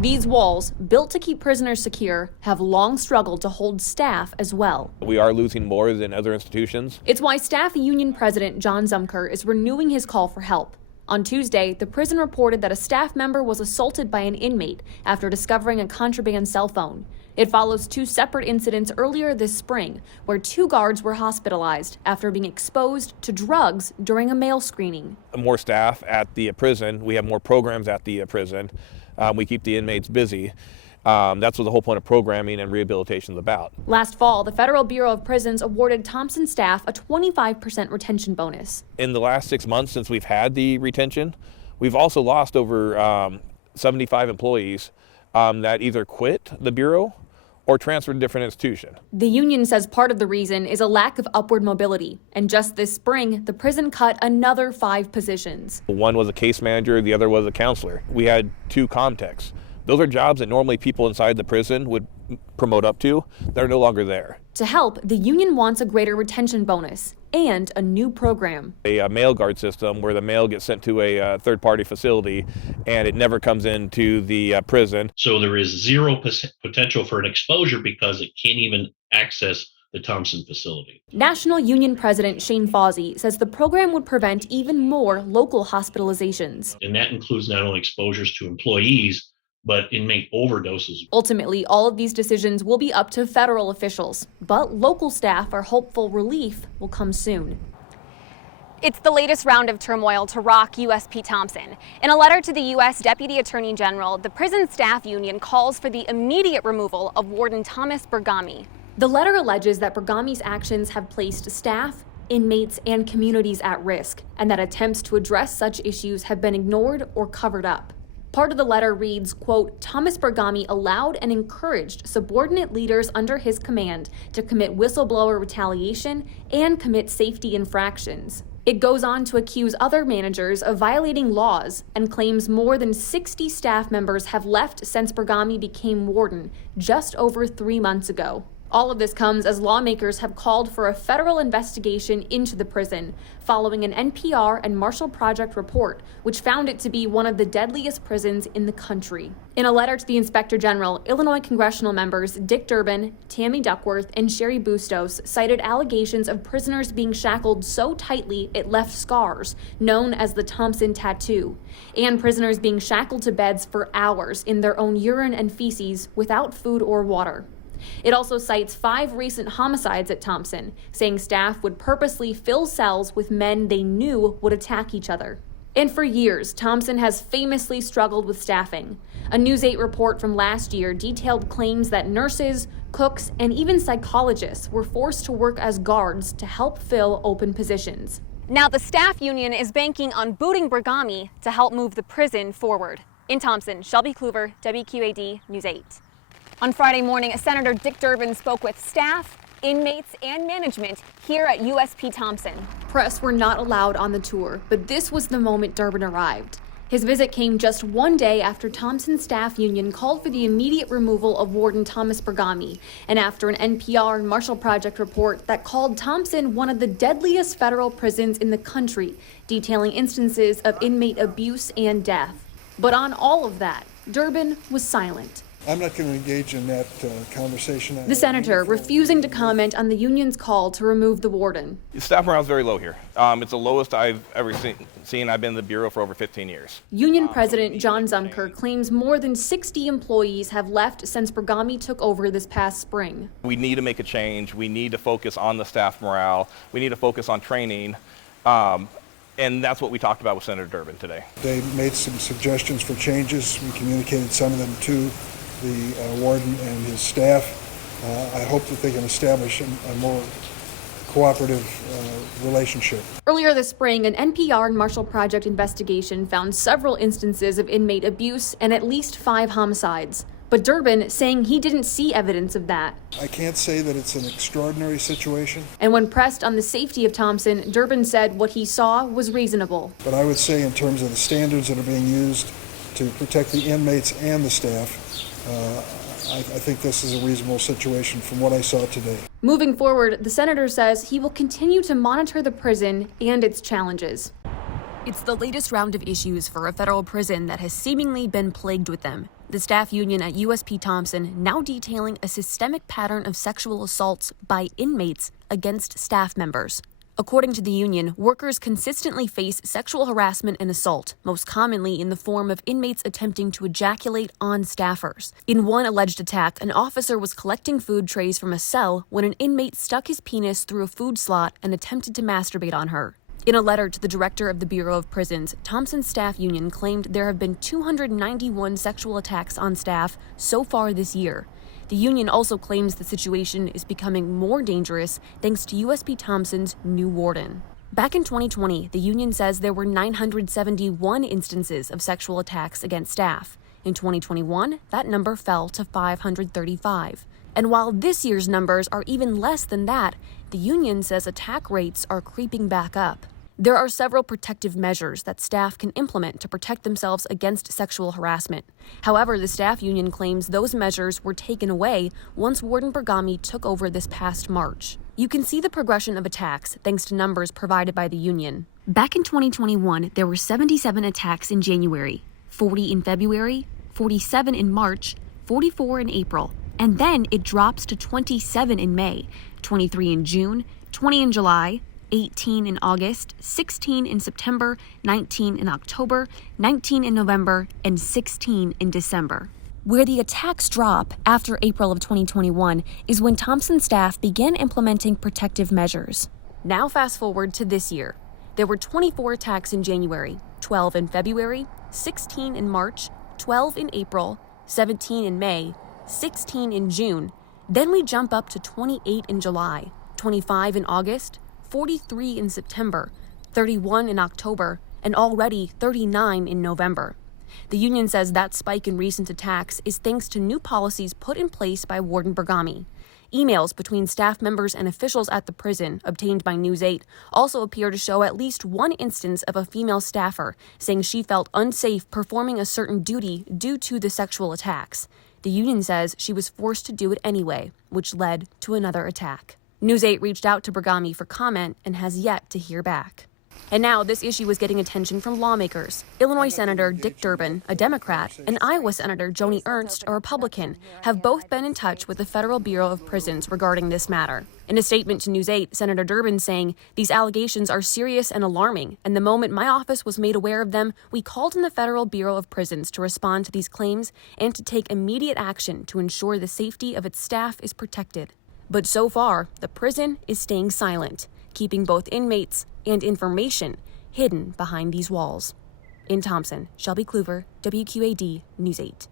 These walls, built to keep prisoners secure, have long struggled to hold staff as well. We are losing more than other institutions. It's why Staff Union President John Zumker is renewing his call for help. On Tuesday, the prison reported that a staff member was assaulted by an inmate after discovering a contraband cell phone. It follows 2 separate incidents earlier this spring, where 2 guards were hospitalized after being exposed to drugs during a mail screening. More staff at the prison. We have more programs at the prison. We keep the inmates busy. That's what the whole point of programming and rehabilitation is about. Last fall, the Federal Bureau of Prisons awarded Thomson staff a 25% retention bonus. In the last 6 months since we've had the retention, we've also lost over 75 employees that either quit the Bureau or transferred to a different institution. The union says part of the reason is a lack of upward mobility. And just this spring, the prison cut another 5 positions. One was a case manager, the other was a counselor. We had 2 comtechs. Those are jobs that normally people inside the prison would promote up to. They're no longer there. To help, the union wants a greater retention bonus and a new program. A mail guard system where the mail gets sent to a third-party facility and it never comes into the prison. So there is 0% potential for an exposure because it can't even access the Thomson facility. National Union President Shane Fawzy says the program would prevent even more local hospitalizations. And that includes not only exposures to employees, but inmate overdoses. Ultimately, all of these decisions will be up to federal officials, but local staff are hopeful relief will come soon. It's the latest round of turmoil to rock USP Thomson. In a letter to the U.S. Deputy Attorney General, the prison staff union calls for the immediate removal of Warden Thomas Bergami. The letter alleges that Bergami's actions have placed staff, inmates, and communities at risk, and that attempts to address such issues have been ignored or covered up. Part of the letter reads, quote, Thomas Bergami allowed and encouraged subordinate leaders under his command to commit whistleblower retaliation and commit safety infractions. It goes on to accuse other managers of violating laws and claims more than 60 staff members have left since Bergami became warden just over 3 months ago. All of this comes as lawmakers have called for a federal investigation into the prison following an NPR and Marshall Project report, which found it to be one of the deadliest prisons in the country. In a letter to the Inspector General, Illinois congressional members Dick Durbin, Tammy Duckworth, and Sherry Bustos cited allegations of prisoners being shackled so tightly it left scars, known as the Thomson tattoo, and prisoners being shackled to beds for hours in their own urine and feces without food or water. It also cites 5 recent homicides at Thomson, saying staff would purposely fill cells with men they knew would attack each other. And for years, Thomson has famously struggled with staffing. A News 8 report from last year detailed claims that nurses, cooks, and even psychologists were forced to work as guards to help fill open positions. Now the staff union is banking on booting Bergami to help move the prison forward. In Thomson, Shelby Kluver, WQAD News 8. On Friday morning, Senator Dick Durbin spoke with staff, inmates, and management here at USP Thomson. Press were not allowed on the tour, but this was the moment Durbin arrived. His visit came just 1 day after Thomson's staff union called for the immediate removal of Warden Thomas Bergami, and after an NPR and Marshall Project report that called Thomson one of the deadliest federal prisons in the country, detailing instances of inmate abuse and death. But on all of that, Durbin was silent. I'm not going to engage in that conversation. The senator refusing to comment on the union's call to remove the warden. Staff morale is very low here. It's the lowest I've ever seen. I've been in the Bureau for over 15 years. Union President John Zumker claims more than 60 employees have left since Bergami took over this past spring. We need to make a change. We need to focus on the staff morale. We need to focus on training. And that's what we talked about with Senator Durbin today. They made some suggestions for changes. We communicated some of them to the warden and his staff. I hope that they can establish a more cooperative relationship. Earlier this spring, an NPR and Marshall Project investigation found several instances of inmate abuse and at least 5 homicides. But Durbin saying he didn't see evidence of that. I can't say that it's an extraordinary situation. And when pressed on the safety of Thomson, Durbin said what he saw was reasonable. But I would say in terms of the standards that are being used to protect the inmates and the staff, I think this is a reasonable situation from what I saw today. Moving forward, the senator says he will continue to monitor the prison and its challenges. It's the latest round of issues for a federal prison that has seemingly been plagued with them. The staff union at USP Thomson now detailing a systemic pattern of sexual assaults by inmates against staff members. According to the union, workers consistently face sexual harassment and assault, most commonly in the form of inmates attempting to ejaculate on staffers. In one alleged attack, an officer was collecting food trays from a cell when an inmate stuck his penis through a food slot and attempted to masturbate on her. In a letter to the director of the Bureau of Prisons, Thomson's staff union claimed there have been 291 sexual attacks on staff so far this year. The union also claims the situation is becoming more dangerous thanks to USP Thomson's new warden. Back in 2020, the union says there were 971 instances of sexual attacks against staff. In 2021, that number fell to 535. And while this year's numbers are even less than that, the union says attack rates are creeping back up. There are several protective measures that staff can implement to protect themselves against sexual harassment. However, the staff union claims those measures were taken away once Warden Bergami took over this past March. You can see the progression of attacks thanks to numbers provided by the union. Back in 2021, there were 77 attacks in January, 40 in February, 47 in March, 44 in April, and then it drops to 27 in May, 23 in June, 20 in July, 18 in August, 16 in September, 19 in October, 19 in November, and 16 in December. Where the attacks drop after April of 2021 is when Thomson staff began implementing protective measures. Now fast forward to this year. There were 24 attacks in January, 12 in February, 16 in March, 12 in April, 17 in May, 16 in June. Then we jump up to 28 in July, 25 in August, 43 in September, 31 in October, and already 39 in November. The union says that spike in recent attacks is thanks to new policies put in place by Warden Bergami. Emails between staff members and officials at the prison, obtained by News 8, also appear to show at least one instance of a female staffer saying she felt unsafe performing a certain duty due to the sexual attacks. The union says she was forced to do it anyway, which led to another attack. News 8 reached out to Bergami for comment and has yet to hear back. And now this issue is getting attention from lawmakers. Illinois Senator Dick Durbin, a Democrat, and Iowa Senator Joni Ernst, a Republican, have both been in touch with the Federal Bureau of Prisons regarding this matter. In a statement to News 8, Senator Durbin saying, "These allegations are serious and alarming, and the moment my office was made aware of them, we called on the Federal Bureau of Prisons to respond to these claims and to take immediate action to ensure the safety of its staff is protected." But so far, the prison is staying silent, keeping both inmates and information hidden behind these walls. In Thomson, Shelby Kluver, WQAD News 8.